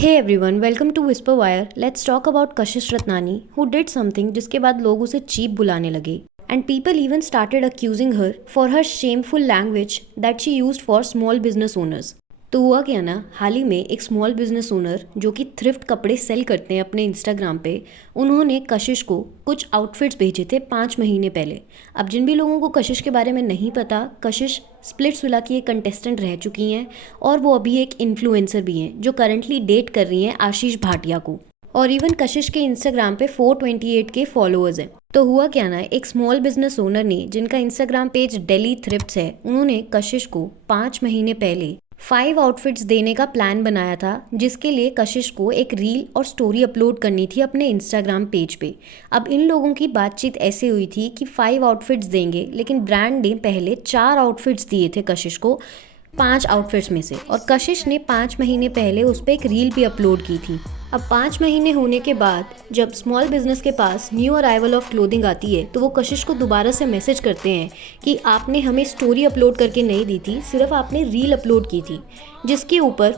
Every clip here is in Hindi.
Hey everyone, welcome to Whisper Wire. Let's talk about Kashish Ratnani, who did something जिसके बाद लोग उसे cheap बुलाने लगे. And people even started accusing her for her shameful language that she used for small business owners. तो हुआ क्या ना, हाल ही में एक स्मॉल बिजनेस ओनर जो कि थ्रिफ्ट कपड़े सेल करते हैं अपने इंस्टाग्राम पे, उन्होंने कशिश को कुछ आउटफिट्स भेजे थे 5 महीने पहले. अब जिन भी लोगों को कशिश के बारे में नहीं पता, कशिश स्प्लिट्सविला की एक कंटेस्टेंट रह चुकी हैं और वो अभी एक इन्फ्लुएंसर भी हैं जो करंटली डेट कर रही हैं आशीष भाटिया को. और इवन कशिश के इंस्टाग्राम पे 428 के फॉलोअर्स हैं. तो हुआ क्या ना, एक स्मॉल बिजनेस ओनर ने जिनका इंस्टाग्राम पेज डेली थ्रिफ्ट्स है, उन्होंने कशिश को 5 महीने पहले 5 आउटफिट्स देने का प्लान बनाया था, जिसके लिए कशिश को एक रील और स्टोरी अपलोड करनी थी अपने इंस्टाग्राम पेज पे. अब इन लोगों की बातचीत ऐसे हुई थी कि 5 आउटफिट्स देंगे, लेकिन ब्रांड ने पहले 4 आउटफिट्स दिए थे कशिश को 5 आउटफिट्स में से, और कशिश ने 5 महीने पहले उस पर एक रील भी अपलोड की थी. अब 5 महीने होने के बाद जब स्मॉल बिजनेस के पास न्यू अराइवल ऑफ क्लोथिंग आती है, तो वो कशिश को दोबारा से मैसेज करते हैं कि आपने हमें स्टोरी अपलोड करके नहीं दी थी, सिर्फ आपने रील अपलोड की थी. जिसके ऊपर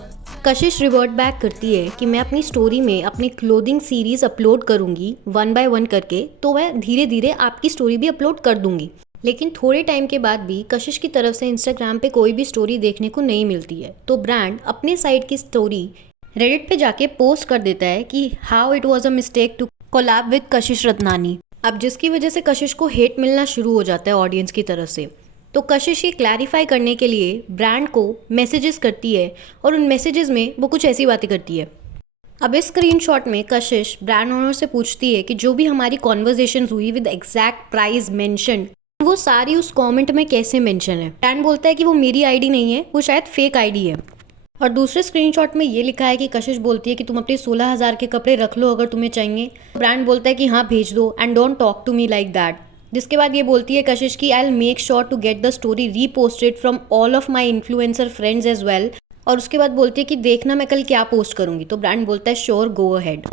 कशिश रिवर्ट बैक करती है कि मैं अपनी स्टोरी में अपनी क्लोथिंग सीरीज़ अपलोड करूँगी 1 बाय 1 करके, तो मैं धीरे धीरे आपकी स्टोरी भी अपलोड कर दूँगी. लेकिन थोड़े टाइम के बाद भी कशिश की तरफ से इंस्टाग्राम पे कोई भी स्टोरी देखने को नहीं मिलती है. तो ब्रांड अपने साइड की स्टोरी रेडिट पे जाके पोस्ट कर देता है कि how it was a mistake to collab with Kashish Ratnani. अब जिसकी वजह से कशिश को हेट मिलना शुरू हो जाता है ऑडियंस की तरफ से. तो कशिश ये क्लैरिफाई करने के लिए ब्रांड को मैसेजेस करती है, और उन मैसेजेस में वो कुछ ऐसी बातें करती है. अब इस स्क्रीनशॉट में कशिश ब्रांड ओनर से पूछती है कि जो भी हमारी कॉन्वर्जेशन हुई विद एग्जैक्ट प्राइस मेंशन, वो सारी उस कमेंट में कैसे मेंशन है. ब्रांड बोलता है कि वो मेरी आईडी नहीं है, वो शायद फेक आईडी है. और दूसरे स्क्रीनशॉट में ये लिखा है कि कशिश बोलती है कि तुम अपने 16,000 के कपड़े रख लो अगर तुम्हें चाहिए. ब्रांड बोलता है कि हाँ भेज दो, and don't talk to me like that. जिसके बाद ये बोलती है कशिश की I will make sure to get the story reposted from all of my influencer friends as well. और उसके बाद बोलती है कि देखना मैं कल क्या पोस्ट करूंगी. तो ब्रांड बोलता है श्योर, गो अहेड.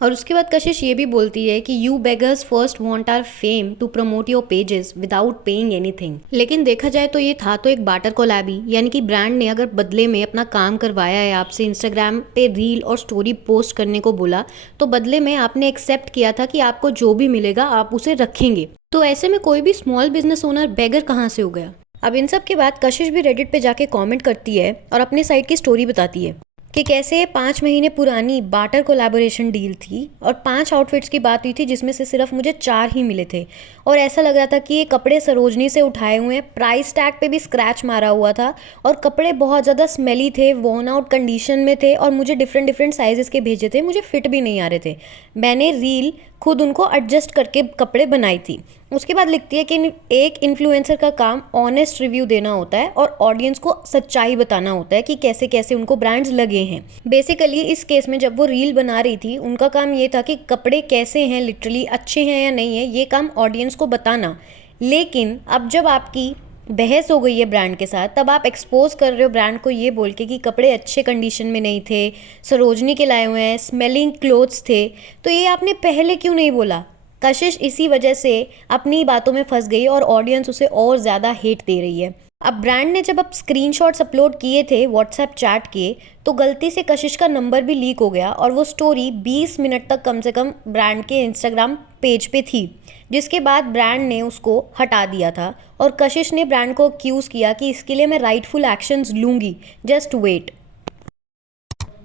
और उसके बाद कशिश ये भी बोलती है कि you beggars first want our fame to promote your pages without paying anything. लेकिन देखा जाए तो ये था तो एक बाटर कोलैब ही, यानी कि ब्रांड ने अगर बदले में अपना काम करवाया है, आपसे इंस्टाग्राम पे रील और स्टोरी पोस्ट करने को बोला, तो बदले में आपने एक्सेप्ट किया था कि आपको जो भी मिलेगा आप उसे रखेंगे. तो ऐसे में कोई भी स्मॉल बिजनेस ओनर बेगर कहाँ से हो गया. अब इन सब के बाद कशिश भी रेडिट पे जाके कमेंट करती है और अपने साइड की स्टोरी बताती है कि कैसे 5 महीने पुरानी बाटर कोलैबोरेशन डील थी और 5 आउटफिट्स की बात हुई थी, जिसमें से सिर्फ मुझे 4 ही मिले थे. और ऐसा लग रहा था कि ये कपड़े सरोजनी से उठाए हुए हैं, प्राइस टैग पे भी स्क्रैच मारा हुआ था, और कपड़े बहुत ज़्यादा स्मेली थे, वॉर्न आउट कंडीशन में थे, और मुझे डिफरेंट डिफरेंट साइजेस के भेजे थे, मुझे फिट भी नहीं आ रहे थे. मैंने रील खुद उनको एडजस्ट करके कपड़े बनाई थी. उसके बाद लिखती है कि एक इन्फ्लुएंसर का काम ऑनेस्ट रिव्यू देना होता है और ऑडियंस को सच्चाई बताना होता है कि कैसे कैसे उनको ब्रांड्स लगे हैं. बेसिकली इस केस में जब वो रील बना रही थी, उनका काम ये था कि कपड़े कैसे हैं, लिटरली अच्छे हैं या नहीं है, ये काम ऑडियंस को बताना. लेकिन अब जब आपकी बहस हो गई है ब्रांड के साथ, तब आप एक्सपोज कर रहे हो ब्रांड को ये बोल के कि कपड़े अच्छे कंडीशन में नहीं थे, सरोजनी के लाए हुए हैं, स्मेलिंग क्लोथ्स थे. तो ये आपने पहले क्यों नहीं बोला. कशिश इसी वजह से अपनी बातों में फंस गई और ऑडियंस उसे और ज़्यादा हेट दे रही है. अब ब्रांड ने जब स्क्रीनशॉट्स अपलोड किए थे व्हाट्सएप चैट के, तो गलती से कशिश का नंबर भी लीक हो गया और वो स्टोरी 20 मिनट तक कम से कम ब्रांड के इंस्टाग्राम पेज पे थी, जिसके बाद ब्रांड ने उसको हटा दिया था. और कशिश ने ब्रांड को एक्यूज़ किया कि इसके लिए मैं राइटफुल एक्शंस लूँगी, जस्ट वेट.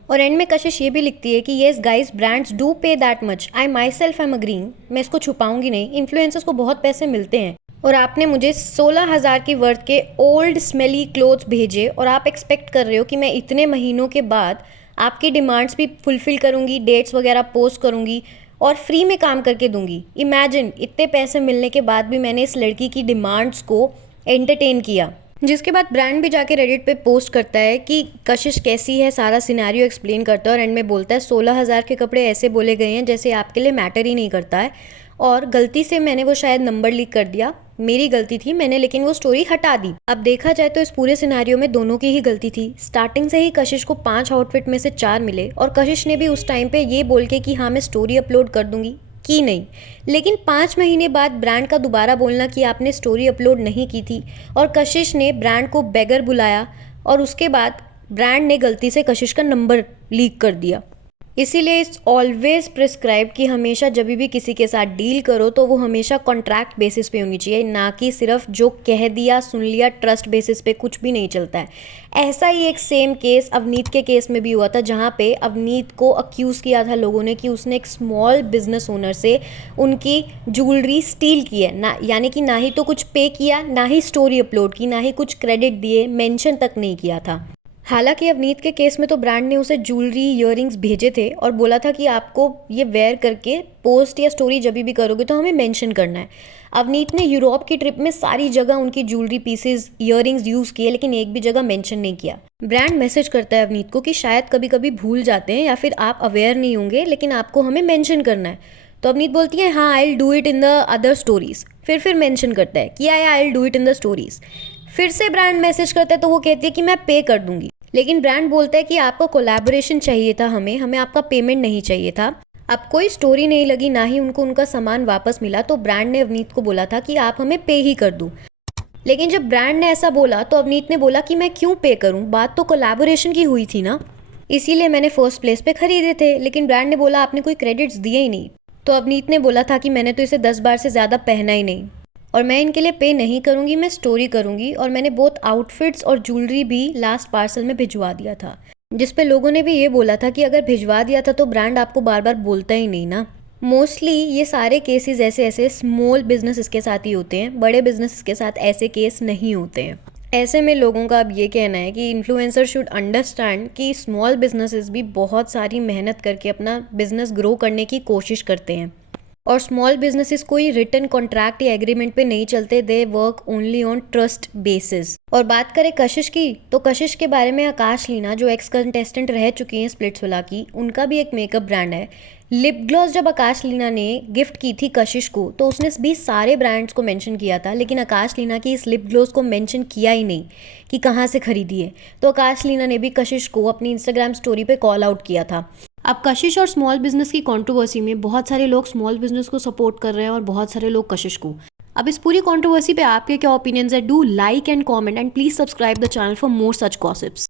और एंड में कशिश ये भी लिखती है कि yes guys, brands do pay that much, I myself am agreeing. मैं इसको छुपाऊंगी नहीं, इन्फ्लुएंसर्स को बहुत पैसे मिलते हैं, और आपने मुझे 16,000 की वर्थ के ओल्ड स्मेली क्लोथ्स भेजे, और आप एक्सपेक्ट कर रहे हो कि मैं इतने महीनों के बाद आपकी डिमांड्स भी फुलफिल करूँगी, डेट्स वगैरह पोस्ट करूँगी और फ्री में काम करके दूंगी. इमेजिन, इतने पैसे मिलने के बाद भी मैंने इस लड़की की डिमांड्स को एंटरटेन किया. जिसके बाद ब्रांड भी जाके रेडिट पे पोस्ट करता है कि कशिश कैसी है, सारा सिनेरियो एक्सप्लेन करता है, और एंड में बोलता है 16,000 के कपड़े ऐसे बोले गए हैं जैसे आपके लिए मैटर ही नहीं करता है, और गलती से मैंने वो शायद नंबर लीक कर दिया, मेरी गलती थी, मैंने लेकिन वो स्टोरी हटा दी. अब देखा जाए तो इस पूरे सिनेरियो में दोनों की ही गलती थी. स्टार्टिंग से ही कशिश को 5 आउटफिट में से 4 मिले, और कशिश ने भी उस टाइम पे ये बोल के कि हाँ मैं स्टोरी अपलोड कर दूंगी की नहीं. लेकिन 5 महीने बाद ब्रांड का दोबारा बोलना कि आपने स्टोरी अपलोड नहीं की थी, और कशिश ने ब्रांड को बेगर बुलाया, और उसके बाद ब्रांड ने गलती से कशिश का नंबर लीक कर दिया। इसीलिए इट्स ऑलवेज प्रिस्क्राइब कि हमेशा जब भी किसी के साथ डील करो तो वो हमेशा कॉन्ट्रैक्ट बेसिस पे होनी चाहिए, ना कि सिर्फ जो कह दिया सुन लिया ट्रस्ट बेसिस पे कुछ भी नहीं चलता है। ऐसा ही एक सेम केस अवनीत के केस में भी हुआ था, जहाँ पे अवनीत को अक्यूज़ किया था लोगों ने कि उसने एक स्मॉल बिजनेस ओनर से उनकी ज्वेलरी स्टील की है ना, यानी कि ना ही तो कुछ पे किया, ना ही स्टोरी अपलोड की, ना ही कुछ क्रेडिट दिए, मेंशन तक नहीं किया था। हालांकि अवनीत के केस में तो ब्रांड ने उसे ज्वेलरी इयररिंग्स भेजे थे और बोला था कि आपको ये वेयर करके पोस्ट या स्टोरी जब भी करोगे तो हमें मेंशन करना है। अवनीत ने यूरोप की ट्रिप में सारी जगह उनकी ज्वेलरी पीसेस इयररिंग्स यूज़ किए, लेकिन एक भी जगह मेंशन नहीं किया। ब्रांड मैसेज करता है अवनीत को कि शायद कभी कभी भूल जाते हैं या फिर आप अवेयर नहीं होंगे, लेकिन आपको हमें मेंशन करना है। तो अवनीत बोलती है हाँ, I will do it in the other stories. फिर मेंशन करता है कि I will do it in the stories. फिर से ब्रांड मैसेज करता है तो वो कहती है कि मैं पे कर दूंगी, लेकिन ब्रांड बोलता है कि आपको कोलैबोरेशन चाहिए था, हमें आपका पेमेंट नहीं चाहिए था। अब कोई स्टोरी नहीं लगी, ना ही उनको उनका सामान वापस मिला, तो ब्रांड ने अवनीत को बोला था कि आप हमें पे ही कर दो। लेकिन जब ब्रांड ने ऐसा बोला तो अवनीत ने बोला कि मैं क्यों पे करूं, बात तो कोलैबोरेशन की हुई थी ना, इसीलिए मैंने फर्स्ट प्लेस पे खरीदे थे। लेकिन ब्रांड ने बोला आपने कोई क्रेडिट्स दिए ही नहीं। तो अवनीत ने बोला था कि मैंने तो इसे 10 बार से ज़्यादा पहना ही नहीं और मैं इनके लिए पे नहीं करूँगी, मैं स्टोरी करूँगी। और मैंने बहुत आउटफिट्स और ज्वेलरी भी लास्ट पार्सल में भिजवा दिया था, जिस पे लोगों ने भी ये बोला था कि अगर भिजवा दिया था तो ब्रांड आपको बार बार बोलता ही नहीं ना। मोस्टली ये सारे केसेस ऐसे स्मॉल बिजनेस के साथ ही होते हैं, बड़े बिजनेस के साथ ऐसे केस नहीं होते हैं। ऐसे में लोगों का अब ये कहना है कि इन्फ्लुएंसर शुड अंडरस्टैंड कि स्मॉल बिजनेसेस भी बहुत सारी मेहनत करके अपना बिजनेस ग्रो करने की कोशिश करते हैं और स्मॉल बिजनेसेस कोई रिटन कॉन्ट्रैक्ट या एग्रीमेंट पे नहीं चलते, they work only on trust basis. और बात करें कशिश की, तो कशिश के बारे में आकाश लीना जो एक्स कंटेस्टेंट रह चुकी हैं स्प्लिट्सविला की, उनका भी एक मेकअप ब्रांड है। लिप ग्लॉस जब आकाश लीना ने गिफ्ट की थी कशिश को तो उसने भी सारे ब्रांड्स को मेंशन किया था, लेकिन आकाश लीना की इस लिप ग्लॉस को मेंशन किया ही नहीं कि कहाँ से खरीदी है। तो आकाश लीना ने भी कशिश को अपनी इंस्टाग्राम स्टोरी पे कॉल आउट किया था। अब कशिश और स्मॉल बिजनेस की कंट्रोवर्सी में बहुत सारे लोग स्मॉल बिजनेस को सपोर्ट कर रहे हैं और बहुत सारे लोग कशिश को। अब इस पूरी कंट्रोवर्सी पे आपके क्या ओपिनियंस है? Do like and comment and please subscribe the channel for more such gossips.